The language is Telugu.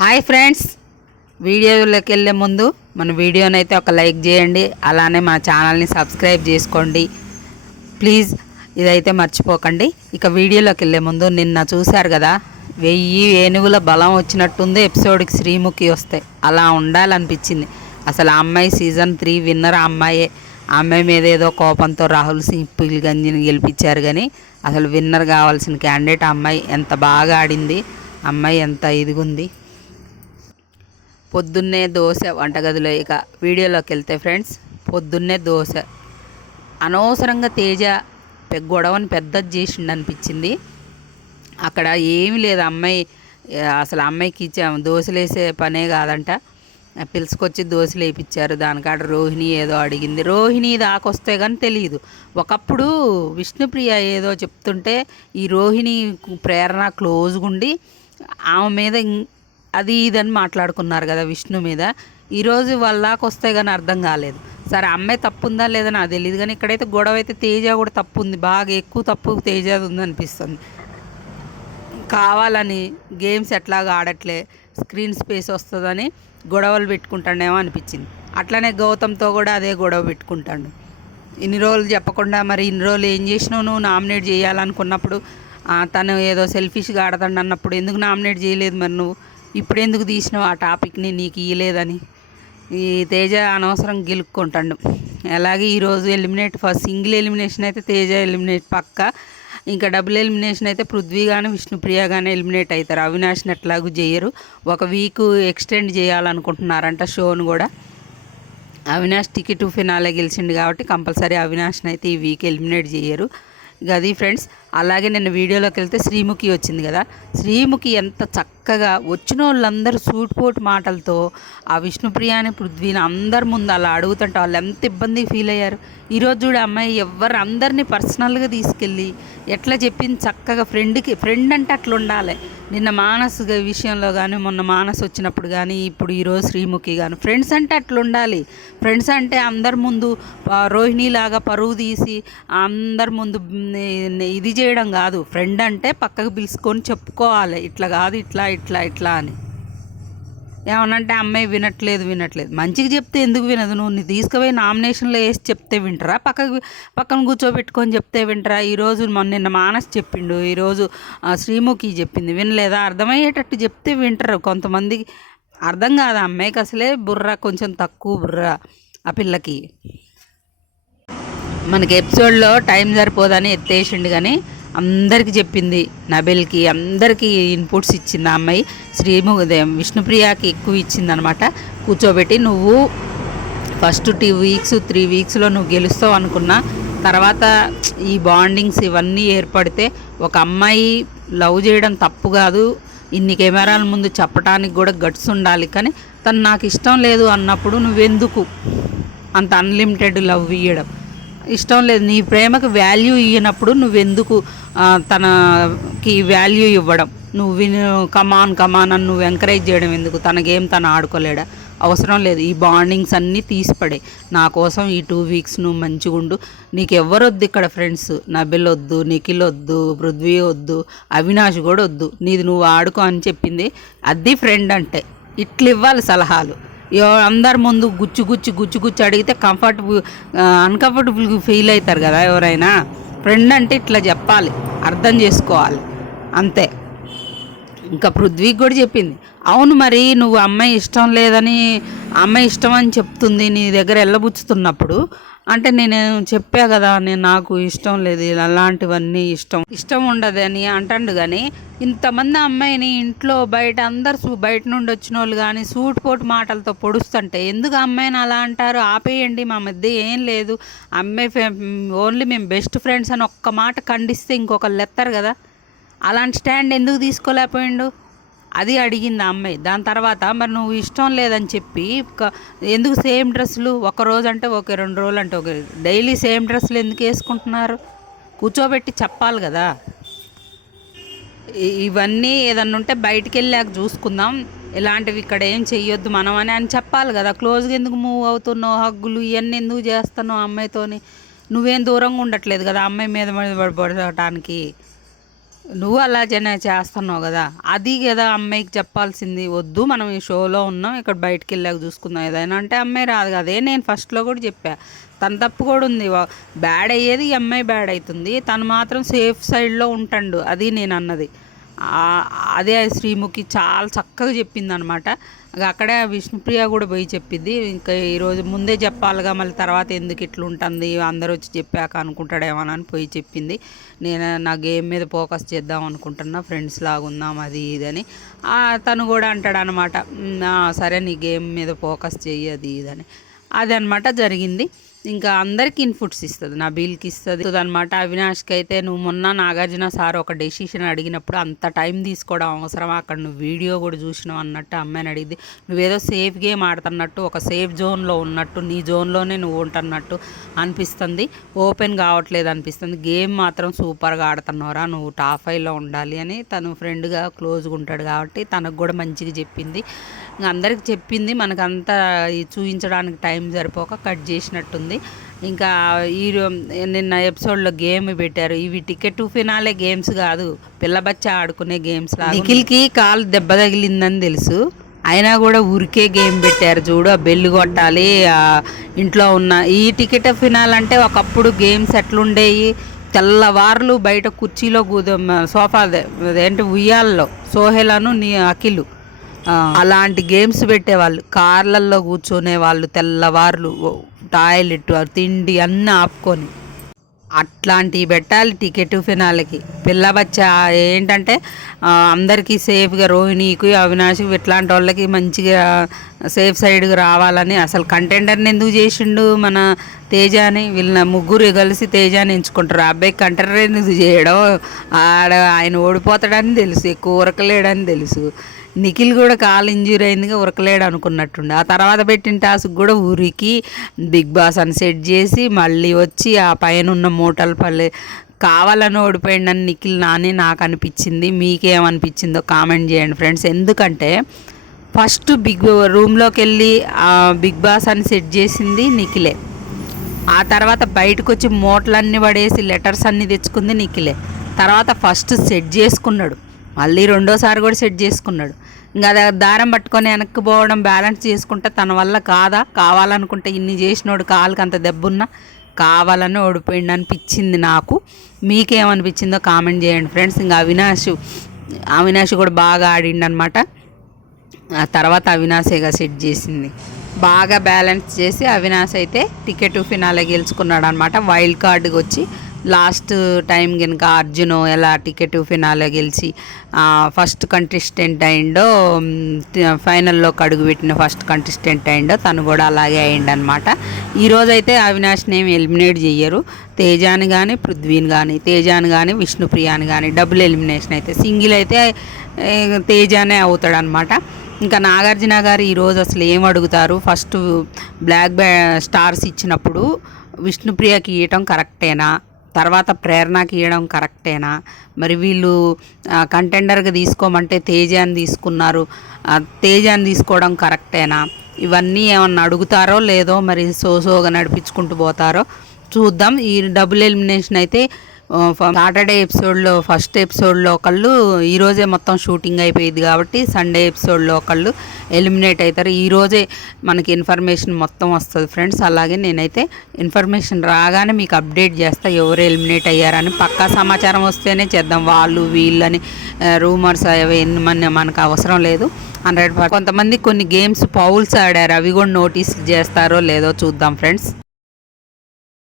హాయ్ ఫ్రెండ్స్, వీడియోలోకి వెళ్ళే ముందు మన వీడియోనైతే ఒక లైక్ చేయండి. అలానే మా ఛానల్ని సబ్స్క్రైబ్ చేసుకోండి ప్లీజ్, ఇదైతే మర్చిపోకండి. ఇక వీడియోలోకి వెళ్ళే ముందు నిన్న చూశారు కదా, 1000 ఏనుగుల బలం వచ్చినట్టుంది ఎపిసోడ్కి శ్రీముఖి వస్తే. అలా ఉండాలనిపించింది. అసలు ఆ అమ్మాయి సీజన్ 3 విన్నర్ ఆ అమ్మాయే. ఆ అమ్మాయి మీద ఏదో కోపంతో రాహుల్ సింగ్ పిల్గంజిని గెలిపించారు, కానీ అసలు విన్నర్ కావాల్సిన క్యాండిడేట్ ఆ అమ్మాయి. ఎంత బాగా ఆడింది అమ్మాయి, ఎంత ఇదిగుంది. పొద్దున్నే దోశ వంటగదిలో. ఇక వీడియోలోకి వెళ్తే ఫ్రెండ్స్, పొద్దున్నే దోశ అనవసరంగా తేజ గొడవని పెద్దది చేసిండు అనిపించింది. అక్కడ ఏమీ లేదు. అమ్మాయి అసలు అమ్మాయికి దోశలు వేసే పనే కాదంట, పిలుచుకొచ్చి దోశలు వేయించారు. దానికాడ రోహిణి ఏదో అడిగింది. రోహిణి దాకొస్తే కానీ తెలియదు. ఒకప్పుడు విష్ణుప్రియ ఏదో చెప్తుంటే ఈ రోహిణి ప్రేరణ క్లోజ్గా ఉండి ఆమె మీద అది ఇదని మాట్లాడుకున్నారు కదా విష్ణు మీద. ఈరోజు వాళ్ళకి వస్తే కానీ అర్థం కాలేదు. సరే అమ్మాయి తప్పు ఉందా లేదా నాకు తెలియదు, కానీ ఇక్కడైతే గొడవ అయితే తేజ కూడా తప్పు ఉంది. బాగా ఎక్కువ తప్పు తేజది ఉంది అనిపిస్తుంది. కావాలని గేమ్స్ ఎట్లాగా ఆడట్లే, స్క్రీన్ స్పేస్ వస్తుందని గొడవలు పెట్టుకుంటాడేమో అనిపించింది. అట్లనే గౌతమ్తో కూడా అదే గొడవ పెట్టుకుంటాడు. ఇన్ని రోజులు చెప్పకుండా మరి ఇన్ని రోజులు ఏం చేసినావు? నువ్వు నామినేట్ చేయాలనుకున్నప్పుడు తను ఏదో సెల్ఫిష్గా ఆడతాడు అన్నప్పుడు ఎందుకు నామినేట్ చేయలేదు? మరి నువ్వు ఇప్పుడు ఎందుకు తీసినావు ఆ టాపిక్ని? నీకు ఇయ్యలేదని ఈ తేజ అనవసరం గెలుక్కుంటాడు. అలాగే ఈరోజు ఫస్ట్ సింగిల్ ఎలిమినేషన్ అయితే తేజ ఎలిమినేట్ పక్క. ఇంకా డబుల్ ఎలిమినేషన్ అయితే పృథ్వీ కానీ విష్ణుప్రియ కానీ ఎలిమినేట్ అవుతారు. అవినాష్ని ఎట్లాగూ చేయరు. ఒక వీక్ ఎక్స్టెండ్ చేయాలనుకుంటున్నారంట షోను కూడా. అవినాష్ టికెట్ ఫినాలే గెలిచిండు కాబట్టి కంపల్సరీ అవినాష్ని అయితే ఈ వీక్ ఎలిమినేట్ చేయరు. ఇక అది ఫ్రెండ్స్. అలాగే నేను వీడియోలోకి వెళ్తే శ్రీముఖి వచ్చింది కదా, శ్రీముఖి ఎంత చక్కగా వచ్చిన వాళ్ళందరూ సూటిపోటు మాటలతో ఆ విష్ణుప్రియాని పృథ్వీని అందరి ముందు అలా అడుగుతుంటే వాళ్ళు ఎంత ఇబ్బంది ఫీల్ అయ్యారు. ఈరోజు చూడు అమ్మాయి అందరినీ పర్సనల్గా తీసుకెళ్ళి ఎట్లా చెప్పింది చక్కగా. ఫ్రెండ్ అంటే అట్లా ఉండాలి. నిన్న మానస్ విషయంలో కానీ, మొన్న మానస్ వచ్చినప్పుడు కానీ, ఇప్పుడు ఈరోజు శ్రీముఖి కానీ ఫ్రెండ్స్ అంటే అట్లా ఉండాలి. ఫ్రెండ్స్ అంటే అందరి ముందు రోహిణిలాగా పరువు తీసి అందరి ముందు ఇది చేయడం కాదు. ఫ్రెండ్ అంటే పక్కకు పిలుచుకొని చెప్పుకోవాలి, ఇట్లా కాదు ఇట్లా ఇట్లా ఇట్లా అని. ఏమనంటే అమ్మాయి వినట్లేదు. మంచిగా చెప్తే ఎందుకు వినదు? నువ్వు తీసుకుపోయి నామినేషన్లో వేసి చెప్తే వింటరా? పక్కన కూర్చోబెట్టుకొని చెప్తే వింటరా? ఈరోజు నిన్న మానస్ చెప్పిండు, ఈరోజు శ్రీముఖి చెప్పింది. వినలేదా? అర్థమయ్యేటట్టు చెప్తే వింటారు. కొంతమందికి అర్థం కాదు. అమ్మాయికి అసలే బుర్ర కొంచెం తక్కువ బుర్ర ఆ పిల్లకి. మనకి ఎపిసోడ్లో టైం సరిపోదని ఎత్తేసిండు, కానీ అందరికీ చెప్పింది. నబెల్కి అందరికీ ఇన్పుట్స్ ఇచ్చింది ఆ అమ్మాయి. విష్ణుప్రియకి ఎక్కువ ఇచ్చింది అనమాట. కూర్చోబెట్టి నువ్వు ఫస్ట్ 3 వీక్స్లో నువ్వు గెలుస్తావు అనుకున్నా, తర్వాత ఈ బాండింగ్స్ ఇవన్నీ ఏర్పడితే ఒక అమ్మాయి లవ్ చేయడం తప్పు కాదు, ఇన్ని కెమెరాల ముందు చెప్పడానికి కూడా గట్స్ ఉండాలి. కానీ తను నాకు ఇష్టం లేదు అన్నప్పుడు నువ్వెందుకు అంత అన్లిమిటెడ్ లవ్ ఇవ్వడం? ఇష్టం లేదు, నీ ప్రేమకు వాల్యూ ఇవ్వనప్పుడు నువ్వెందుకు తనకి వాల్యూ ఇవ్వడం? నువ్వు కమాన్ అని నువ్వు ఎంకరేజ్ చేయడం ఎందుకు? తన గేమ్ తను ఆడుకోలేడా? అవసరం లేదు. ఈ బాండింగ్స్ అన్నీ తీసిపడే. నా కోసం ఈ 2 వీక్స్ నువ్వు మంచిగా ఉండు. నీకు ఎవరు వద్దు ఇక్కడ ఫ్రెండ్స్. నబెల్ వద్దు, నిఖిల్ వద్దు, పృథ్వీ వద్దు, అవినాష్ కూడా వద్దు. నీది నువ్వు ఆడుకో అని చెప్పింది. అది ఫ్రెండ్ అంటే. ఇట్లు ఇవ్వాలి సలహాలు. అందరి ముందు గుచ్చి అడిగితే అన్కంఫర్టబుల్గా ఫీల్ అవుతారు కదా ఎవరైనా. ఫ్రెండ్ అంటే ఇట్లా చెప్పాలి, అర్థం చేసుకోవాలి, అంతే. ఇంకా పృథ్వీకి కూడా చెప్పింది. అవును, మరి నువ్వు అమ్మాయి ఇష్టం లేదని, అమ్మాయి ఇష్టం అని చెప్తుంది నీ దగ్గర ఎల్లబుచ్చుతున్నప్పుడు అంటే నేను చెప్పా కదా, నాకు ఇష్టం లేదు అలాంటివన్నీ, ఇష్టం ఉండదు అని అంటాడు. కానీ ఇంతమంది అమ్మాయిని ఇంట్లో బయట అందరు బయట నుండి వచ్చిన వాళ్ళు కానీ సూటిపోటు మాటలతో పొడుస్తుంటే ఎందుకు అమ్మాయిని అలా అంటారు? ఆపేయండి, మా మధ్య ఏం లేదు, అమ్మాయి ఓన్లీ మేము బెస్ట్ ఫ్రెండ్స్ అని ఒక్క మాట ఖండిస్తే ఇంకొకళ్ళు ఎత్తారు కదా. అలాంటి స్టాండ్ ఎందుకు తీసుకోలేకపోయిండు? అది అడిగింది ఆ అమ్మాయి. దాని తర్వాత మరి నువ్వు ఇష్టం లేదని చెప్పి ఎందుకు సేమ్ డ్రెస్సులు, ఒకరోజు అంటే ఓకే, 2 రోజులు అంటే ఓకే, డైలీ సేమ్ డ్రెస్సులు ఎందుకు వేసుకుంటున్నారు? కూర్చోబెట్టి చెప్పాలి కదా. ఇవన్నీ ఏదన్నా ఉంటే బయటికి వెళ్ళాక చూసుకుందాం, ఇలాంటివి ఇక్కడ ఏం చెయ్యొద్దు మనం అని చెప్పాలి కదా. క్లోజ్గా ఎందుకు మూవ్ అవుతున్నావు? హగ్గులు ఇవన్నీ ఎందుకు చేస్తున్నావు అమ్మాయితోని? నువ్వేం దూరంగా ఉండట్లేదు కదా అమ్మాయి మీద పడటానికి. నువ్వు అలాగనే చేస్తున్నావు కదా, అది కదా అమ్మాయికి చెప్పాల్సింది. వద్దు మనం ఈ షోలో ఉన్నాం, ఇక్కడ బయటికి వెళ్ళాక చూసుకుందాం ఏదైనా అంటే అమ్మాయి రాదు కదా. అదే నేను ఫస్ట్లో కూడా చెప్పా, తన తప్పు కూడా ఉంది. బ్యాడ్ అయ్యేది ఈ అమ్మాయి బ్యాడ్ అవుతుంది, తను మాత్రం సేఫ్ సైడ్లో ఉంటాడు, అది నేను అన్నది. అదే శ్రీముఖి చాలా చక్కగా చెప్పింది అనమాట. అక్కడే విష్ణుప్రియ కూడా పోయి చెప్పింది. ఇంకా ఈరోజు ముందే చెప్పాలిగా, మళ్ళీ తర్వాత ఎందుకు ఇట్లా ఉంటుంది అందరూ వచ్చి చెప్పాక అనుకుంటాడేమోనని పోయి చెప్పింది. నేను నా గేమ్ మీద ఫోకస్ చేద్దాం అనుకుంటున్నా, ఫ్రెండ్స్ లాగా ఉందాం అది ఇదని. తను కూడా అంటాడు అనమాట, సరే నీ గేమ్ మీద ఫోకస్ చెయ్యి అది ఇదని. అది అనమాట జరిగింది. ఇంకా అందరికీ ఇన్పుట్స్ ఇస్తుంది, నా బిల్కి ఇస్తుంది అనమాట. అవినాష్కి అయితే నువ్వు మొన్న నాగార్జున సార్ ఒక డెసిషన్ అడిగినప్పుడు అంత టైం తీసుకోవడం అవసరమా, అక్కడ నువ్వు వీడియో కూడా చూసినావు అన్నట్టు అమ్మాయిని అడిగింది. నువ్వేదో సేఫ్ గేమ్ ఆడుతున్నట్టు, ఒక సేఫ్ జోన్లో ఉన్నట్టు, నీ జోన్లోనే నువ్వు ఉంటున్నట్టు అనిపిస్తుంది, ఓపెన్ కావట్లేదు అనిపిస్తుంది. గేమ్ మాత్రం సూపర్గా ఆడుతున్నావురా, నువ్వు టాప్ 5లో ఉండాలి అని తను ఫ్రెండ్గా క్లోజ్గా ఉంటాడు కాబట్టి తనకు కూడా మంచిగా చెప్పింది. ఇంకా అందరికి చెప్పింది, మనకంతా చూపించడానికి టైం సరిపోక కట్ చేసినట్టుంది. ఇంకా ఈ నిన్న ఎపిసోడ్లో గేమ్ పెట్టారు, ఇవి టికెట్ టు ఫినాలే గేమ్స్ కాదు, పిల్లబచ్చా ఆడుకునే గేమ్స్ లాగా. నిఖిల్కి కాలు దెబ్బ తగిలిందని తెలుసు, అయినా కూడా ఊరికే గేమ్ పెట్టారు చూడు, ఆ బెల్లు కొట్టాలి ఇంట్లో ఉన్న. ఈ టికెట్ ఫినాల్ అంటే ఒకప్పుడు గేమ్స్ ఎట్లుండేవి, తెల్లవార్లు బయట కుర్చీలో సోఫా ఏంటి ఉయ్యాల్లో సోహెలను అఖిలు అలాంటి గేమ్స్ పెట్టేవాళ్ళు, కార్లల్లో కూర్చునే వాళ్ళు తెల్లవార్లు, టాయిలెట్ తిండి అన్నీ ఆపుకొని. అట్లాంటివి పెట్టాలి టికెట్ ఫినాలకి. పిల్లబచ్చా ఏంటంటే అందరికీ సేఫ్గా, రోహిణికి అవినాష్కి ఇట్లాంటి వాళ్ళకి మంచిగా సేఫ్ సైడ్కి రావాలని అసలు కంటెండర్ని ఎందుకు చేసిండు మన తేజాని. వీళ్ళ ముగ్గురు కలిసి తేజాని ఎంచుకుంటారు, అబ్బాయి కంటెండర్ ఎందుకు చేయడం, ఆయన ఓడిపోతాడని తెలుసు, ఎక్కువ ఉరకలేడని తెలుసు. నిఖిల్ కూడా కాలు ఇంజ్యూరీ అయిందిగా, ఉరకలేడు అనుకున్నట్టుండే. ఆ తర్వాత పెట్టిన టాస్క్ కూడా ఊరికి బిగ్ బాస్ అని సెట్ చేసి మళ్ళీ వచ్చి ఆ పైన ఉన్న మూటల పల్లె కావాలని ఓడిపోయిందని నిఖిల్ నాని నాకు అనిపించింది. మీకేమనిపించిందో కామెంట్ చేయండి ఫ్రెండ్స్. ఎందుకంటే ఫస్ట్ రూమ్లోకి వెళ్ళి బిగ్ బాస్ అని సెట్ చేసింది నిఖిలే, ఆ తర్వాత బయటకు వచ్చి మూటలన్నీ పడేసి లెటర్స్ అన్నీ తెచ్చుకుంది నిఖిలే. తర్వాత ఫస్ట్ సెట్ చేసుకున్నాడు, మళ్ళీ రెండోసారి కూడా సెట్ చేసుకున్నాడు. ఇంకా దారం పట్టుకొని వెనక్కి పోవడం బ్యాలెన్స్ చేసుకుంటే తన వల్ల కాదా, కావాలనుకుంటే ఇన్ని చేసినోడు కాలుకి అంత దెబ్బున్నా కావాలని ఓడిపోయింది అనిపించింది నాకు. మీకేమనిపించిందో కామెంట్ చేయండి ఫ్రెండ్స్. ఇంకా అవినాష్ కూడా బాగా ఆడిండు అనమాట. ఆ తర్వాత అవినాశేగా సెట్ చేసింది, బాగా బ్యాలెన్స్ చేసి అవినాష్ అయితే టికెట్ ఫినాలే గెలుచుకున్నాడు అనమాట. వైల్డ్ కార్డుకి వచ్చి లాస్ట్ టైం కనుక అర్జున్ ఎలా టికెట్ ఫినాలే గెలిచి ఫస్ట్ కంటెస్టెంట్ అయిండో, ఫైనల్లో అడుగు పెట్టిన ఫస్ట్ కంటెస్టెంట్ అయిండో తను కూడా అలాగే అయిండనమాట. ఈరోజైతే అవినాష్ని ఏమి ఎలిమినేట్ చెయ్యరు, తేజాని కానీ పృథ్వీని కానీ, తేజాని కానీ విష్ణుప్రియాని కానీ. డబుల్ ఎలిమినేషన్ అయితే, సింగిల్ అయితే తేజానే అవుతాడనమాట. ఇంకా నాగార్జున గారు ఈరోజు అసలు ఏం అడుగుతారు, ఫస్ట్ బ్లాక్ స్టార్స్ ఇచ్చినప్పుడు విష్ణుప్రియకి ఇవ్వటం కరెక్టేనా, తర్వాత ప్రేరణకి ఇవ్వడం కరెక్టేనా, మరి వీళ్ళు కంటెండర్గా తీసుకోమంటే తేజాన్ని తీసుకున్నారు, తేజాన్ని తీసుకోవడం కరెక్టేనా, ఇవన్నీ ఏమన్నా అడుగుతారో లేదో, మరి సోగా నడిపించుకుంటూ పోతారో చూద్దాం. ఈ డబుల్ ఎలిమినేషన్ అయితే సాటర్డే ఎపిసోడ్లో ఫస్ట్ ఎపిసోడ్లో ఒకళ్ళు, ఈరోజే మొత్తం షూటింగ్ అయిపోయింది కాబట్టి సండే ఎపిసోడ్లో ఒకళ్ళు ఎలిమినేట్ అవుతారు. ఈరోజే మనకి ఇన్ఫర్మేషన్ మొత్తం వస్తుంది ఫ్రెండ్స్. అలాగే నేనైతే ఇన్ఫర్మేషన్ రాగానే మీకు అప్డేట్ చేస్తా, ఎవరు ఎలిమినేట్ అయ్యారని. పక్కా సమాచారం వస్తేనే చేద్దాం, వాళ్ళు వీళ్ళని రూమర్స్ అవి మనకు అవసరం లేదు. 100%. కొంతమంది కొన్ని గేమ్స్ పౌల్స్ ఆడారు, అవి కూడా నోటీస్ చేస్తారో లేదో చూద్దాం ఫ్రెండ్స్.